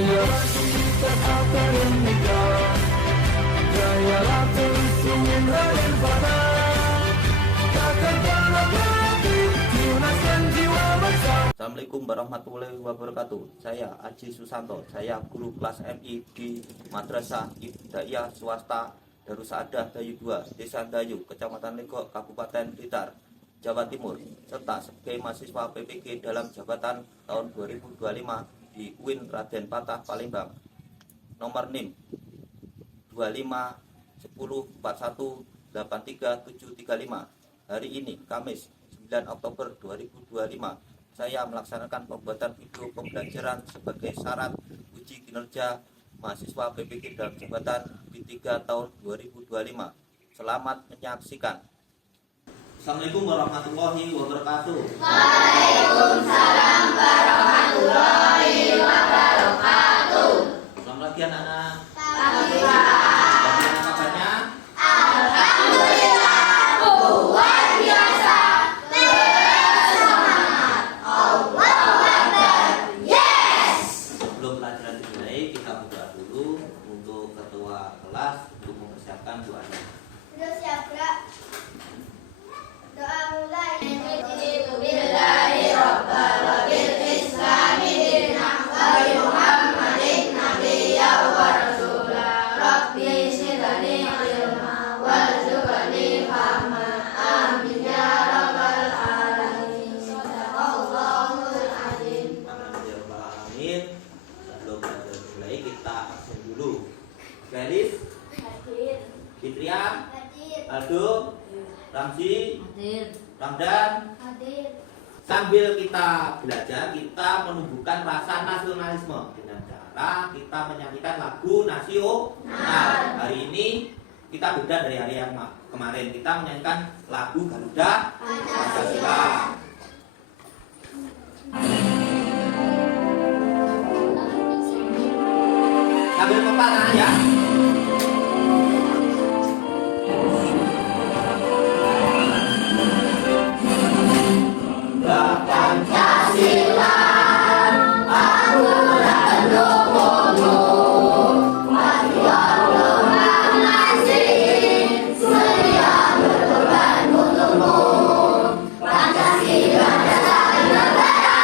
Assalamualaikum warahmatullahi wabarakatuh. Saya Aji Susanto. Saya guru kelas MI di Madrasah Ibtidaiyah Swasta Darussaadah Dayu 2, Desa Dayu, Kecamatan Legok, Kabupaten Blitar, Jawa Timur, serta sebagai mahasiswa PPG dalam jabatan tahun 2025 di UIN Raden Patah Palembang. Nomor NIM 25 10 41 83 735. Hari ini Kamis 9 Oktober 2025 saya melaksanakan pembuatan video pembelajaran sebagai syarat uji kinerja mahasiswa PPG dalam jabatan B3 tahun 2025. Selamat menyaksikan. Assalamualaikum warahmatullahi wabarakatuh. Waalaikumsalam warahmatullahi wabarakatuh. Selamat pagi anak-anak. Pagi Pak. Bagaimana kabarnya? Alhamdulillah luar biasa. Bersemangat. Allahu Akbar. Yes. Sebelum pelajaran dimulai, kita berdoa dulu untuk ketua kelas untuk mempersiapkan doanya. Sudah siap, Kak? Doa mulai. Sebelum belajar mulai kita absen dulu. Garis, Fitria, Hadir. Aldo, Ramzi, Hadir. Ramdan. Hadir. Sambil kita belajar, kita menumbuhkan rasa nasionalisme dengan cara kita menyanyikan lagu nasional. Hari ini kita beda dari hari yang kemarin. Kita menyanyikan lagu Garuda Pancasila. Sambil kepala ya. Pancasila, aturan hukummu, majuan proklamasi, sedia berkorban untukmu. Pancasila dasar negara.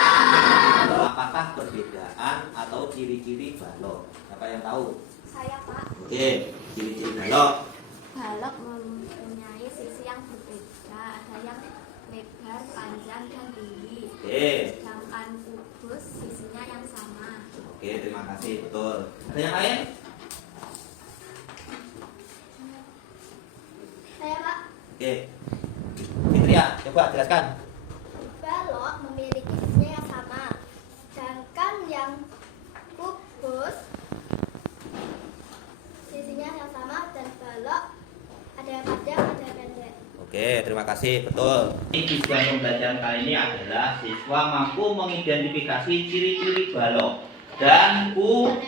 Apakah perbedaan atau ciri-ciri balok? Siapa yang tahu? Saya, Pak. Oke, ciri-ciri balok. Balok mempunyai sisi yang berbeda, ada yang lebar, panjang, dan tinggi. Oke. Sedangkan kubus sisinya yang sama. Oke, terima kasih, betul. Ada yang lain? Saya, Pak. Oke. Fitria, coba jelaskan. Balok memiliki sisinya yang sama, sedangkan yang kubus sisinya yang sama, dan balok ada yang panjang, ada yang pendek. Oke, terima kasih, betul. Tujuan pembelajaran kali ini adalah siswa mampu mengidentifikasi ciri-ciri balok dan kubus.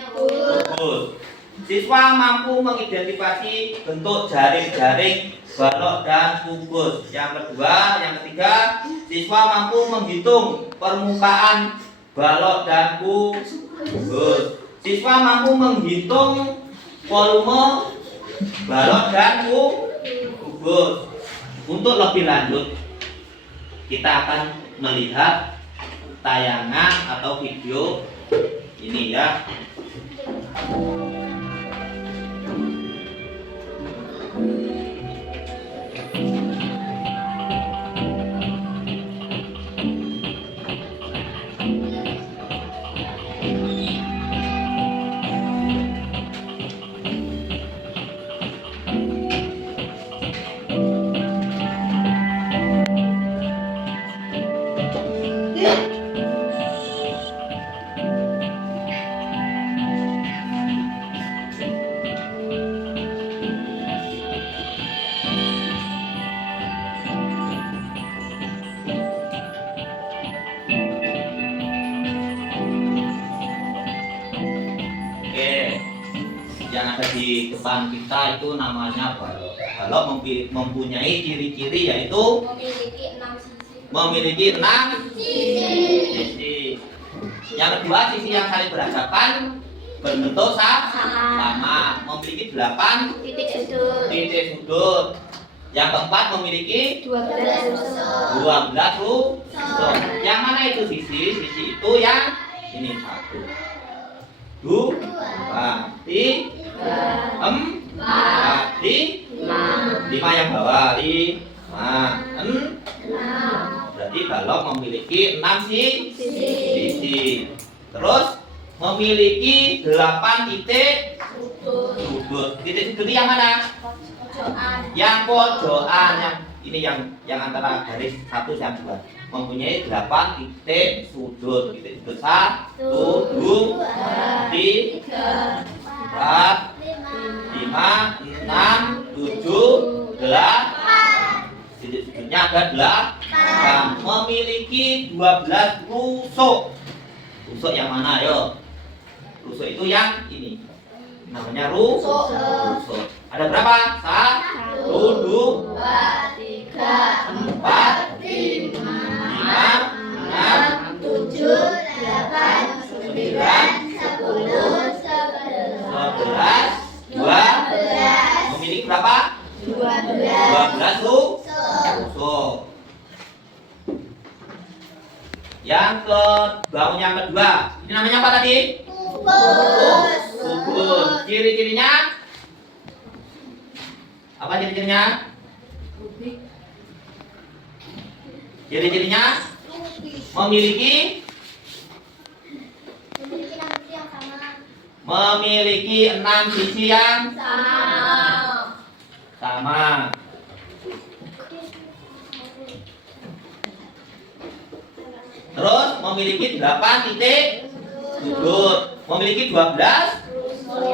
Siswa mampu mengidentifikasi bentuk jaring-jaring balok dan kubus. Yang ketiga, siswa mampu menghitung permukaan balok dan kubus. Siswa mampu menghitung volume balok dan kubus. Untuk lebih lanjut, kita akan melihat tayangan atau video ini ya. Yang ada di depan kita itu namanya balok. Balok mempunyai ciri-ciri yaitu memiliki 6 sisi. Yang kedua, sisi yang saling berhadapan berbentuk sama, memiliki 8 titik sudut. titik sudut. Yang keempat memiliki 12 rusuk. 12 rusuk. Yang mana itu sisi? Sisi itu yang ini 1, 2, 3, 4, 5 yang bawah, 5, 6. Berarti balok memiliki 6 sisi. Terus memiliki 8 titik sudut. Titik sudut yang mana? Yang pojokan, yang ini yang antara garis 1 dan 2 mempunyai 8 titik sudut. Titik sudut 1, 2, 3, 4, 5, 6, 7, 8. Titik sudutnya ada 8. Memiliki 12 rusuk. Rusuk yang mana, yo? Rusuk itu yang ini. Namanya rusuk. Ada berapa? 1, 2, 3, 4, 5, 6, 7, 8, 9, 10, 11, 12. Memiliki berapa? 12 rusuk. Bangun yang kedua. Ini namanya apa tadi? Kubus. Ciri-cirinya? Apa ciri-cirinya? Ciri-cirinya memiliki 6 sisi yang sama. Terus memiliki 8 titik sudut, memiliki 12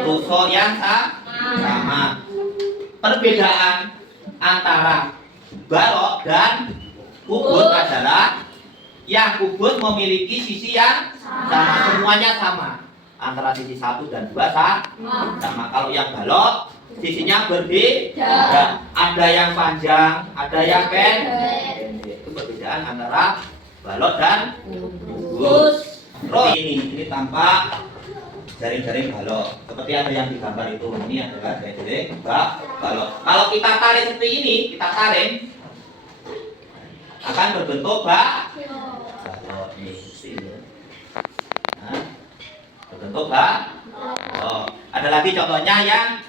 rusuk yang sama. Perbedaan antara balok dan kubus adalah yang kubus memiliki sisi yang sama, semuanya sama. Antara sisi 1 dan 2 sama. Kalau yang balok sisinya berbeda. Ada yang panjang, ada yang pendek. Itu perbedaan antara balok dan kubus. Terus ini tampak jaring-jaring balok. Seperti ada yang digambar itu. Ini adalah jaring-jaring balok. Kalau kita tarik seperti ini, kita tarik akan berbentuk balok. Nah, berbentuk balok. Ada lagi contohnya yang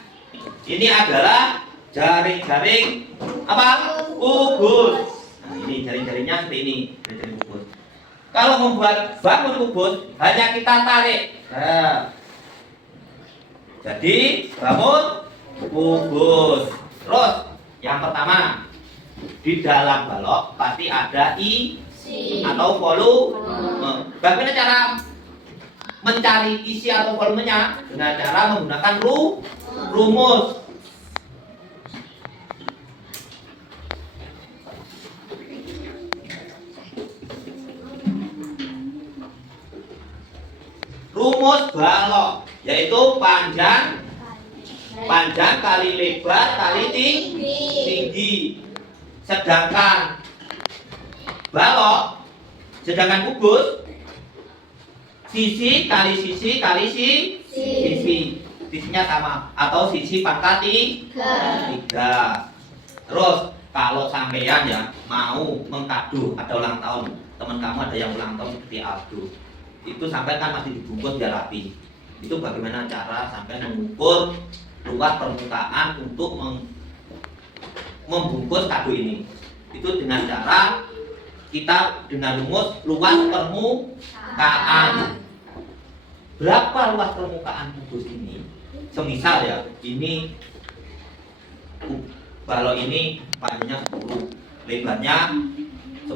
ini adalah jaring-jaring apa? Kubus. Nah, ini jaring-jaringnya seperti ini, jaring kubus. Kalau membuat bangun kubus hanya kita tarik. Nah, jadi bangun kubus. Terus yang pertama, di dalam balok pasti ada isi atau volume. Bagaimana cara mencari isi atau volumenya? Dengan cara menggunakan rumus. Rumus balok yaitu panjang kali lebar kali tinggi. Sedangkan kubus sisi kali sisi kali sisi. Sisinya sama atau sisi pangkat 3. Terus kalau sampean ya mau mengkado ada ulang tahun, teman kamu ada yang ulang tahun seperti Abdul, itu sampai kan masih dibungkus biar rapi. Itu bagaimana cara sampai mengukur luas permukaan untuk membungkus kado ini? Itu dengan cara kita dengan rumus luas permukaan. Berapa luas permukaan kubus ini? Semisal ya, ini balok ini panjangnya 10, lebarnya 5,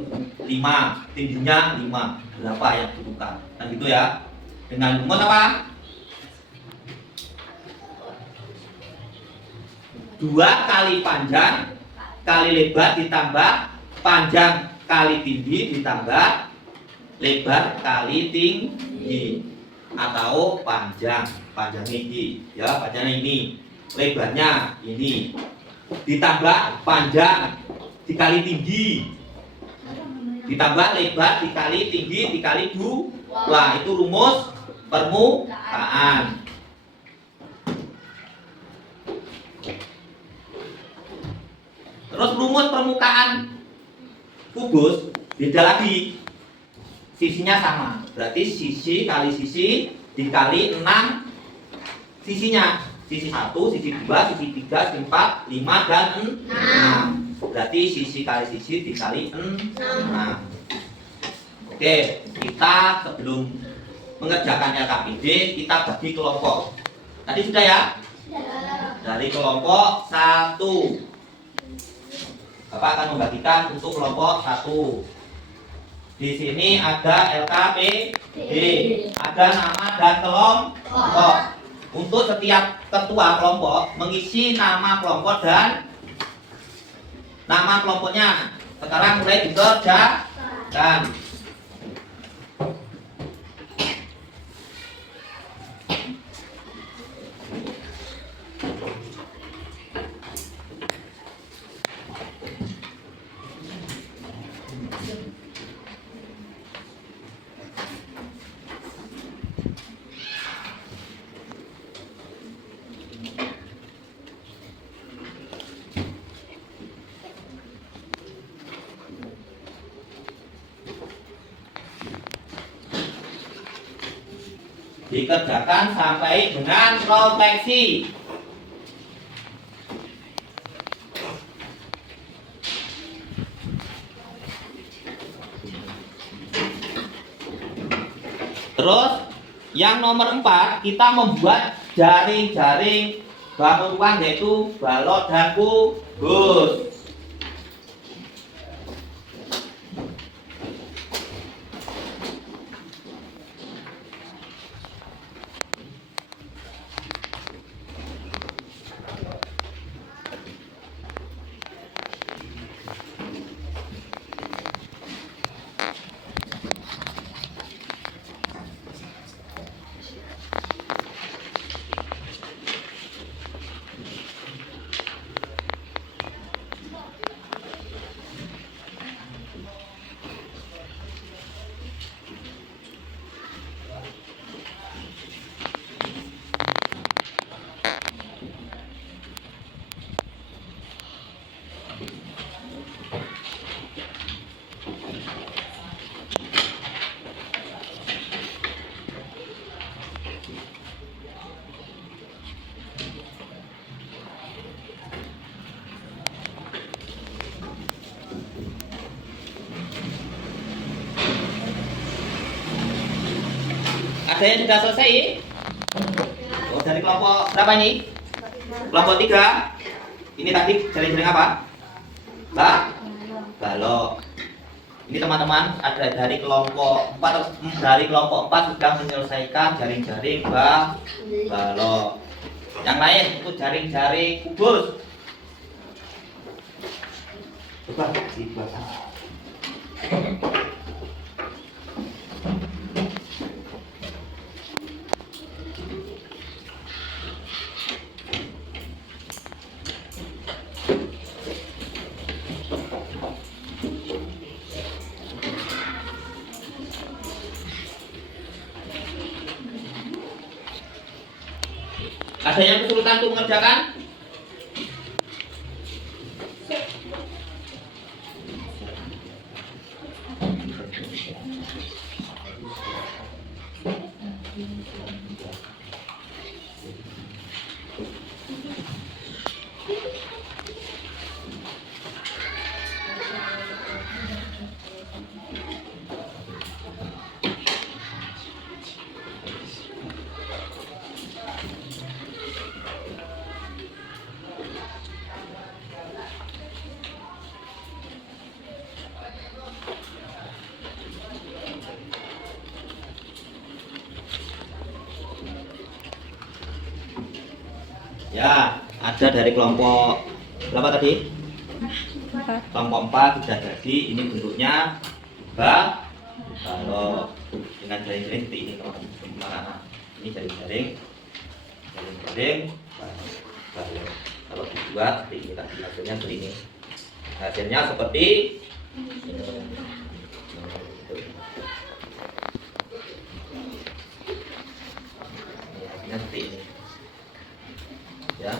tingginya 5. Berapa yang dibutuhkan? Nah gitu ya. Dengan rumus apa? 2 kali panjang kali lebar ditambah panjang kali tinggi ditambah lebar kali tinggi, atau panjang ini ya, panjangnya ini, lebarnya ini ditambah panjang dikali tinggi ditambah lebar dikali tinggi dikali 2. Itu rumus permukaan. Terus rumus permukaan kubus beda lagi. Sisinya sama. Berarti sisi kali sisi dikali 6 sisinya. Sisi 1, sisi 2, sisi 3, sisi 4, 5 dan 6. Berarti sisi kali sisi dikali 6. Oke, kita sebelum mengerjakan LKPD kita bagi kelompok. Tadi sudah ya? Dari kelompok 1 Bapak akan membagikan untuk kelompok 1. Di sini ada LKPD, ada nama dan kelompok. Untuk setiap ketua kelompok mengisi nama kelompok dan nama kelompoknya. Sekarang mulai dikerjakan. Dikerjakan sampai dengan refleksi. Terus yang nomor 4 kita membuat jaring-jaring bangunan yaitu balok dan kubus. Ada yang sudah selesai? Oh, dari kelompok berapa ini? Kelompok 3. Ini tadi jaring-jaring apa? Balok. Ini teman-teman ada dari kelompok 4 sudah menyelesaikan jaring-jaring balok. Yang lain itu jaring-jaring kubus. Coba di belakang. Ada yang kesulitan untuk mengerjakan? Ya, ada dari kelompok berapa tadi? 4. Kelompok 4 sudah jadi. Ini bentuknya balok dengan jaring-jaring seperti ini teman-teman. Ini jaring-jaring balok. Kalau dibuat seperti ini tadi hasilnya seperti ini. Hasilnya seperti ini. Ya.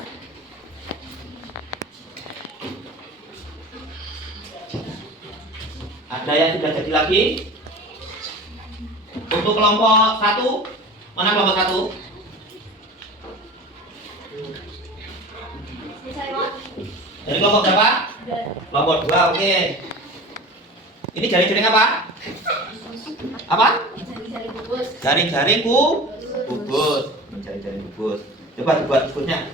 Ada yang sudah jadi lagi? Untuk kelompok 1, mana kelompok 1? Dari kelompok berapa? Kelompok 2, oke. Ini jaring-jaring apa? Apa? Jaring-jaring kubus. Jaring-jaring kubus. Coba dibuat kubusnya.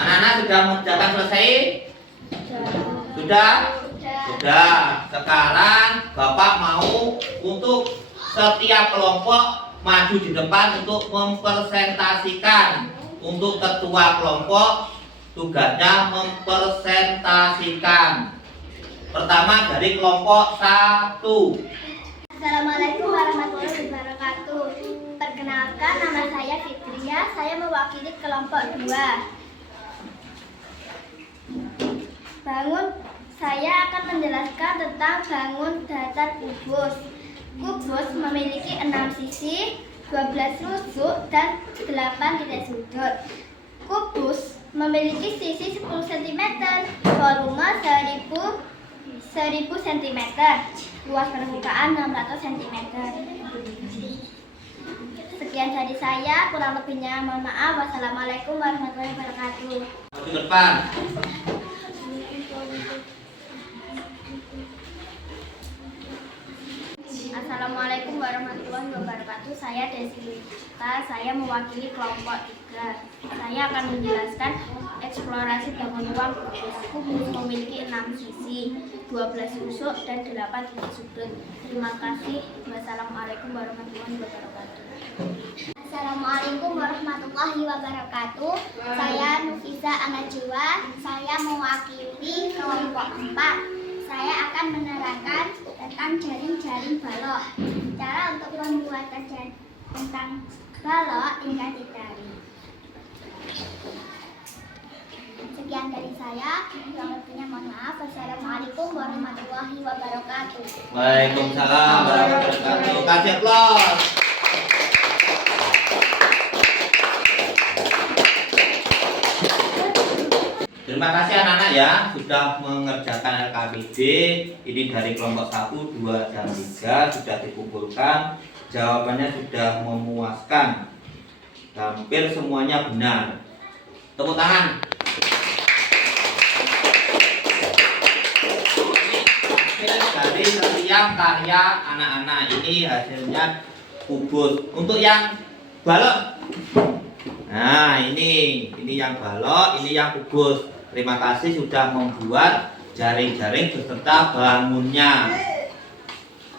Anak-anak sudah mengerjakan selesai? Sudah? Sudah. Sekarang Bapak mau untuk setiap kelompok maju di depan untuk mempresentasikan. Untuk ketua kelompok tugasnya mempresentasikan. Pertama dari kelompok 1. Assalamualaikum warahmatullahi wabarakatuh. Perkenalkan, nama saya Fitria. Saya mewakili kelompok 2. Saya akan menjelaskan tentang bangun datar kubus. Kubus memiliki 6 sisi, 12 rusuk, dan 8 titik sudut. Kubus memiliki sisi 10 cm, volume 1000 cm, luas permukaan 600 cm. Sekian dari saya, kurang lebihnya mohon maaf. Wassalamualaikum warahmatullahi wabarakatuh. Maju ke depan. Assalamualaikum warahmatullahi wabarakatuh. Saya Desi Lita. Saya mewakili kelompok 3. Saya akan menjelaskan eksplorasi bangun ruang kubus. Kubus memiliki 6 sisi, 12 rusuk, dan 8 titik sudut. Terima kasih. Wassalamualaikum warahmatullahi wabarakatuh. Assalamualaikum warahmatullahi wabarakatuh. Saya Nufisa Anajwa. Saya mewakili kelompok 4. Saya akan menerangkan tentang jaring-jaring balok. Cara untuk pembuatan tentang balok tinggal dicari. Sekian dari saya. Kurang lebihnya mohon maaf. Wassalamualaikum warahmatullahi wabarakatuh. Waalaikumsalam warahmatullahi wabarakatuh. Kasih aplaus. Terima kasih anak-anak ya sudah mengerjakan LKPD. Ini dari kelompok 1, 2, dan 3 sudah dikumpulkan. Jawabannya sudah memuaskan. Hampir semuanya benar. Tepuk tangan. setiap karya anak-anak. Ini hasilnya kubus. Untuk yang balok, nah ini yang balok, ini yang kubus. Terima kasih sudah membuat jaring-jaring beserta bangunnya.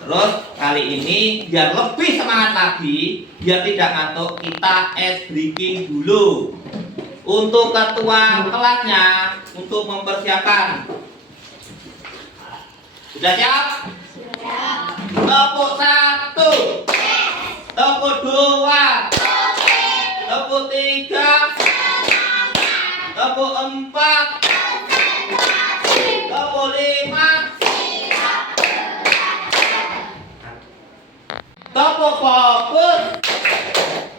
Terus kali ini biar lebih semangat lagi, biar tidak ngantuk, kita ice breaking dulu. Untuk ketua kelasnya, untuk mempersiapkan. Sudah siap? Siap. Tepuk 1, tepuk 2, tepuk 3, tepuk 4, tepuk 5, tepuk fokus.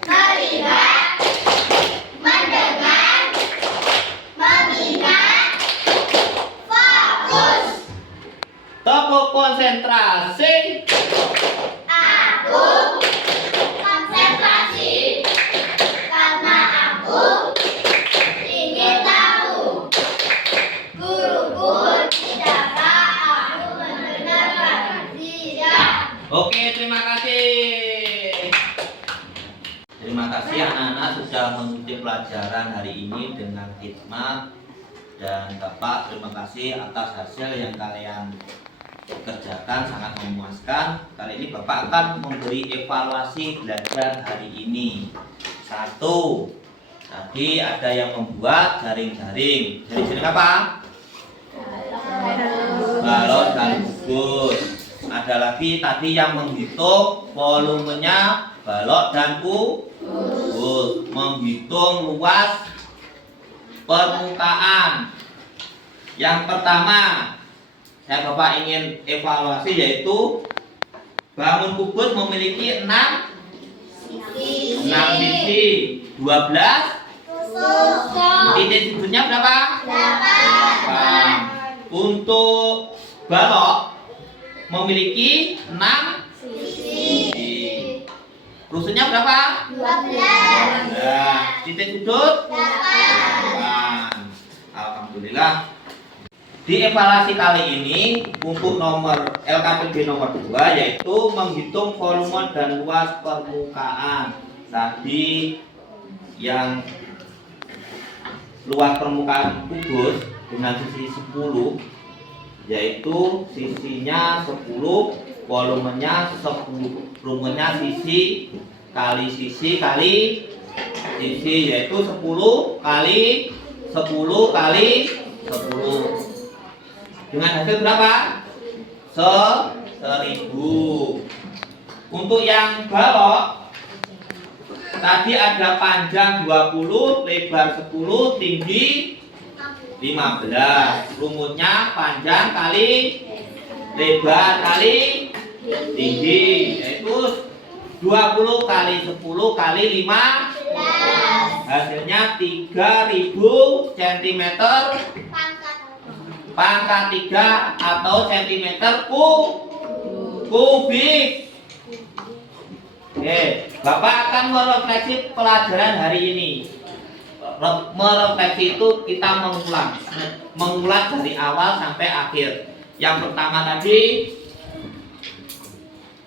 Melihat, mendengar, mengingat, fokus. Tepuk konsentrasi. Aku konsentrasi karena aku ingin tahu. Guruku tidakkah aku mendengarkan? Tidak. Oke, terima kasih. Terima kasih anak-anak sudah mengikuti pelajaran hari ini dengan hikmat. Dan Bapak terima kasih atas hasil yang kalian kerjakan, sangat memuaskan. Kali ini Bapak akan memberi evaluasi belajar hari ini. 1. Tadi ada yang membuat jaring-jaring. Jaring-jaring apa? Balon dan kubus. Ada lagi tadi yang menghitung volumenya balok dan kubus, menghitung luas permukaan. Yang pertama, saya Bapak ingin evaluasi yaitu bangun kubus memiliki 6 sisi, 12 titik sudutnya berapa? 8. Untuk balok memiliki 6 sisi. Rusunnya berapa? 12. Titik sudut? 8. Alhamdulillah. Di evaluasi kali ini untuk nomor LKPD nomor 2 yaitu menghitung volume dan luas permukaan. Tadi yang luas permukaan kubus dengan sisi 10 yaitu sisinya 10, volumenya 10. Volumenya sisi kali sisi kali sisi yaitu 10 kali 10 kali 10. Dengan hasil berapa? 1000. Untuk yang balok tadi ada panjang 20, lebar 10, tinggi 15. Rumusnya panjang kali lebar kali tinggi yaitu 20 kali 10 kali 15. Hasilnya 3000 cm pangkat 3 atau centimeter kubik. Oke, Bapak akan merefleksi pelajaran hari ini. Merefleksi itu kita mengulang dari awal sampai akhir. Yang pertama tadi,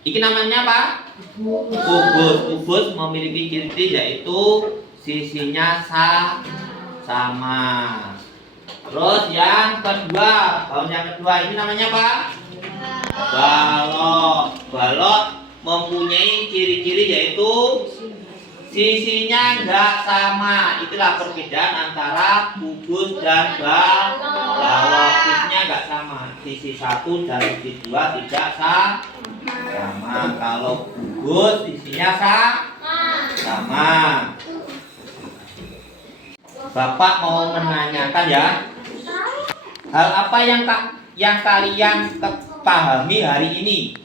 ini namanya apa? Kubus. Kubus memiliki ciri yaitu sisinya sama. Terus yang kedua, tahun yang kedua ini namanya apa? Balok. Balok mempunyai ciri-ciri yaitu sisinya enggak sama. Itulah perbedaan antara kubus dan balok. Sisinya enggak sama. Sisi 1 dan sisi 2 tidak sama. Kalau kubus sisinya sama. Bapak mau menanyakan ya. Hal apa yang kalian pahami hari ini?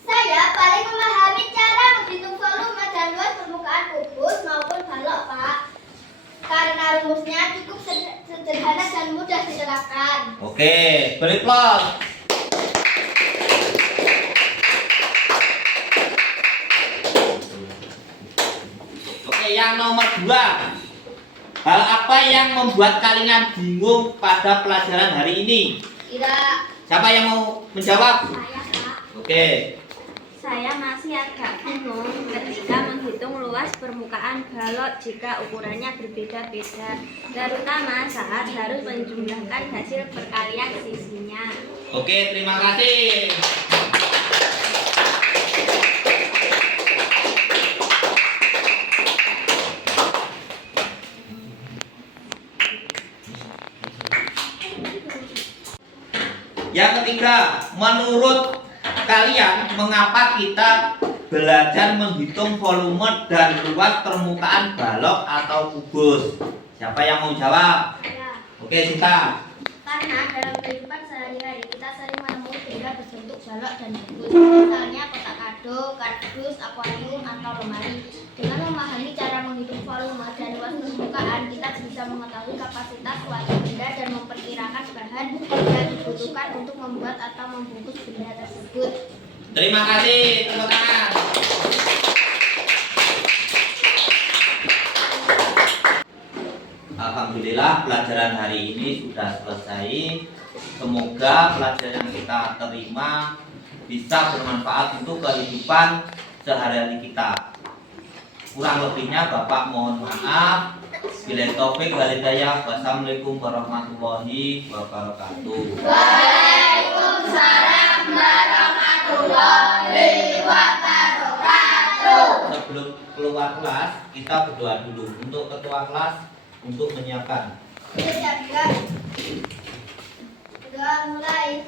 Saya paling memahami cara menghitung volume dan luas permukaan kubus maupun balok, Pak. Karena rumusnya cukup sederhana dan mudah diterapkan. Oke, beri aplaus. Oke, yang nomor 2. Hal apa yang membuat kalian bingung pada pelajaran hari ini? Tidak. Siapa yang mau menjawab? Saya, Pak. Oke. Saya masih agak bingung ketika menghitung luas permukaan balok jika ukurannya berbeda-beda, terutama saat harus menjumlahkan hasil perkalian sisinya. Oke, terima kasih. Yang ketiga, menurut kalian mengapa kita belajar menghitung volume dan luas permukaan balok atau kubus? Siapa yang mau jawab? Ya, Oke, Sita. karena dalam kehidupan sehari-hari kita sering menemui benda berbentuk balok dan kubus, misalnya kotak kado, kardus, akuarium, atau lemari. Dengan memahami cara menghitung volume dan luas permukaan, kita bisa mengetahui kapasitas suatu benda dan memperkirakan bahan yang dibutuhkan untuk membuat atau membungkus benda tersebut. Terima kasih, tepuk tangan. Alhamdulillah pelajaran hari ini sudah selesai. Semoga pelajaran yang kita terima bisa bermanfaat untuk kehidupan sehari-hari kita. Kurang lebihnya Bapak mohon maaf. Billahi taufik wal hidayah. Wassalamualaikum warahmatullahi wabarakatuh. Waalaikumsalam warahmatullahi wabarakatuh. Sebelum keluar kelas, kita berdoa dulu untuk ketua kelas untuk menyiapkan. Doa mulai.